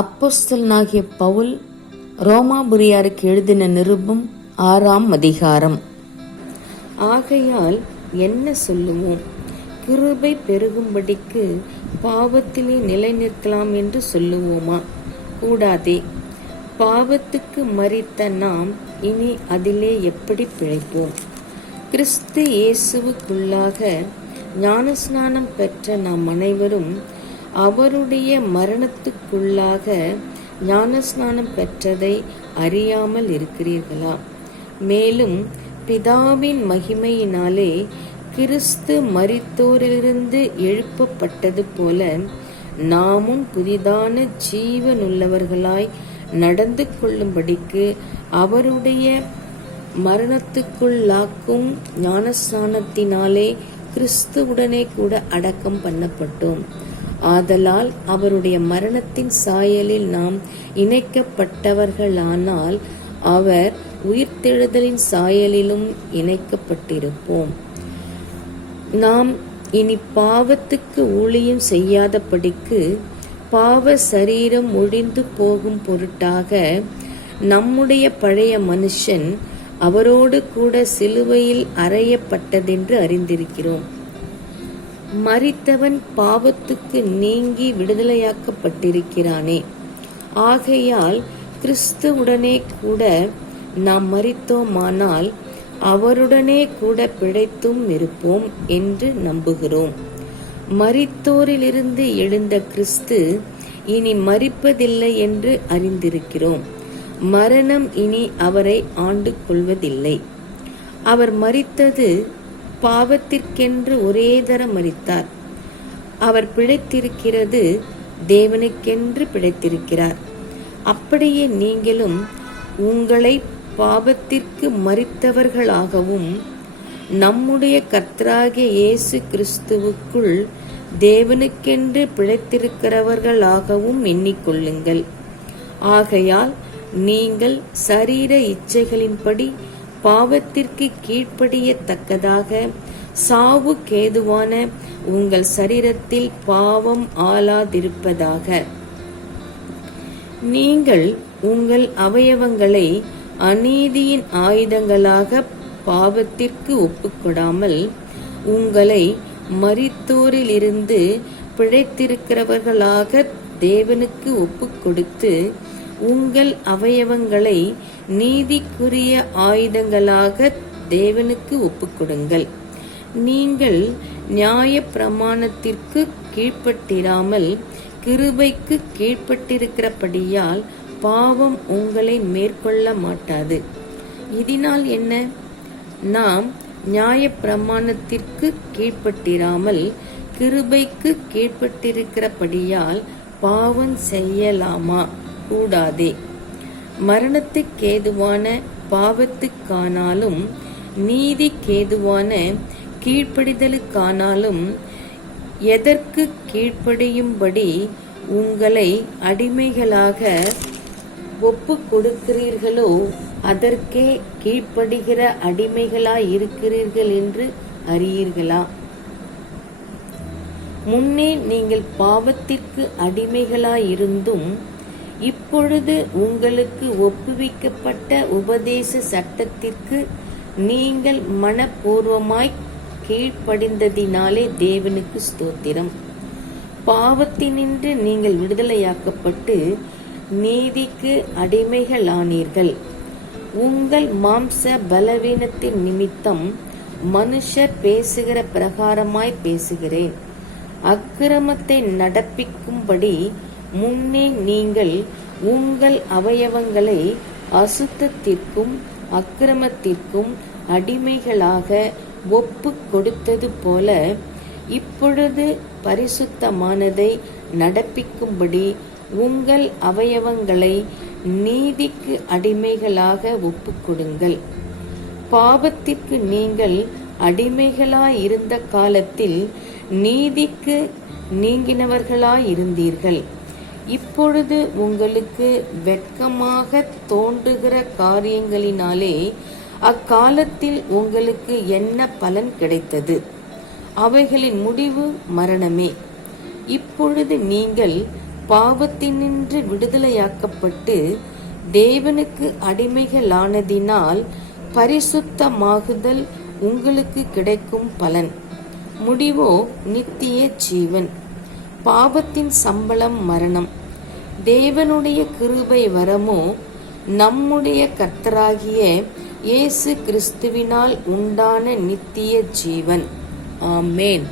அப்போஸ்தலனாகிய பவுல் ரோமாபுரியாருக்கு எழுதின நிருபம் 6ஆம் அதிகாரம். ஆகையால் என்ன சொல்லுவோம்? கிருபை பெருகும்படிக்கு பாவத்திலே நிலை நிற்கலாம் என்று சொல்லுவோமா? கூடாதே. பாவத்துக்கு மரித்த நாம் இனி அதிலே எப்படி பிழைப்போம்? கிறிஸ்து இயேசுவுக்குள்ளாக ஞானஸ்நானம் பெற்ற நாம் அனைவரும் அவருடைய மரணத்துக்குள்ளாக ஞானஸ்நானம் பெற்றதை அறியாமல் இருக்கிறீர்களா? மேலும் பிதாவின் மகிமையினாலே கிறிஸ்து மரித்தோரிலிருந்து எழுப்பப்பட்டது போல நாமும் புதிதான ஜீவனுள்ளவர்களாய் நடந்து கொள்ளும்படிக்கு அவருடைய மரணத்துக்குள்ளாக்கும் ஞானஸ்நானத்தினாலே கிறிஸ்துவுடனே கூட அடக்கம் பண்ணப்பட்டோம். ஆதலால் அவருடைய மரணத்தின் சாயலில் நாம் இணைக்கப்பட்டவர்களானால் அவர் உயிர்த்தெழுதலின் சாயலிலும் இணைக்கப்பட்டிருப்போம். நாம் இனி பாவத்துக்கு ஊழியம் செய்யாதபடிக்கு பாவ சரீரம் ஒழிந்து போகும் பொருட்டாக நம்முடைய பழைய மனுஷன் அவரோடு கூட சிலுவையில் அறையப்பட்டதென்று அறிந்திருக்கிறோம். மரித்தவன் பாவத்துக்கு நீங்கி விடுதலையாக்கப்பட்டிருக்கிறானே. ஆகையால் கிறிஸ்துவுடனே கூட நாம் மரித்தோமானால் அவருடனே கூட பிழைத்தும் இருப்போம் என்று நம்புகிறோம். மரித்தோரிலிருந்து எழுந்த கிறிஸ்து இனி மரிப்பதில்லை என்று அறிந்திருக்கிறோம். மரணம் இனி அவரை ஆண்டு கொள்வதில்லை. அவர் மரித்தது பாவத்திற்கென்று ஒரே தரம் மரித்தார். அவர் பிழைத்திருக்கிறது தேவனுக்கென்று பிழைத்திருக்கிறார். அப்படியே நீங்களும் உங்களை பாவத்திற்கு மரித்தவர்களாகவும் நம்முடைய கர்த்தராகிய இயேசு கிறிஸ்துவுக்குள் தேவனுக்கென்று பிழைத்திருக்கிறவர்களாகவும் எண்ணிக்கொள்ளுங்கள். ஆகையால் நீங்கள் சரீர இச்சைகளின்படி பாவத்திற்கு கீழ்ப்படியத்தக்கதாக சாவுக்கேதுவான உங்கள் சரீரத்தில் பாவம் ஆளாதிருப்பதாக. நீங்கள் உங்கள் அவயவங்களை அநீதியின் ஆயுதங்களாக பாவத்திற்கு ஒப்புக்கொடாமல் உங்களை மரித்தோரிலிருந்து பிழைத்திருக்கிறவர்களாக தேவனுக்கு ஒப்புக்கொடுத்து உங்கள் அவயவங்களை நீதிக்குரிய ஆயுதங்களாக தேவனுக்கு ஒப்புக்கொடுங்கள். நீங்கள் நியாய பிரமாணத்திற்கு கீழ்ப்பட்டிராமல் கிருபைக்கு கீழ்ப்பட்டிருக்கிறபடியால் பாவம் உங்களை மேற்கொள்ள மாட்டாது. இதனால் என்ன? நாம் நியாய பிரமாணத்திற்கு கீழ்ப்பட்டிராமல் கிருபைக்கு கீழ்ப்பட்டிருக்கிறபடியால் பாவம் செய்யலாமா? கூடாதே. மரணத்துக்கேதுவான பாவத்துக்கானாலும் நீதிக்கேதுவான கீழ்ப்படிதலுக்கானாலும் எதற்கு கீழ்ப்படியும்படி உங்களை அடிமைகளாக ஒப்பு கொடுக்கிறீர்களோ அதற்கே கீழ்ப்படுகிற அடிமைகளாயிருக்கிறீர்கள் என்று அறியீர்களா? முன்னே நீங்கள் பாவத்திற்கு அடிமைகளாயிருந்தும் இப்பொழுது உங்களுக்கு ஒப்புவிக்கப்பட்ட உபதேச சட்டத்திற்கு நீங்கள் மனப்பூர்வமாய் கீழ்ப்படிந்ததினாலே தேவனுக்கு ஸ்தோத்திரம். பாவத்தினின்று நீங்கள் விடுதலையாக்கப்பட்டு நீதிக்கு அடிமைகளானீர்கள். உங்கள் மாம்ச பலவீனத்தின் நிமித்தம் மனுஷர் பேசுகிற பிரகாரமாய் பேசுகிறேன். அக்கிரமத்தை நடப்பிக்கும்படி முன்னே நீங்கள் உங்கள் அவயவங்களை அசுத்தத்திற்கும் அக்கிரமத்திற்கும் அடிமைகளாக ஒப்பு கொடுத்தது போல இப்பொழுது பரிசுத்தமானதை நடப்பிக்கும்படி உங்கள் அவயவங்களை நீதிக்கு அடிமைகளாக ஒப்புக்கொடுங்கள். பாவத்திற்கு நீங்கள் அடிமைகளாயிருந்த காலத்தில் நீதிக்கு நீங்கினவர்களாயிருந்தீர்கள். இப்பொழுது உங்களுக்கு வெட்கமாக தோன்றுகிற காரியங்களினாலே அக்காலத்தில் உங்களுக்கு என்ன பலன் கிடைத்தது? அவைகளின் முடிவு மரணமே. இப்பொழுது நீங்கள் பாவத்தினின்று விடுதலையாக்கப்பட்டு தேவனுக்கு அடிமைகளானதினால் பரிசுத்தமாகுதல் உங்களுக்கு கிடைக்கும் பலன். முடிவோ நித்திய ஜீவன். பாவத்தின் சம்பளம் மரணம். தேவனுடைய கிருபை வரமோ நம்முடைய கர்த்தராகிய இயேசு கிறிஸ்துவினால் உண்டான நித்திய ஜீவன். ஆமேன்.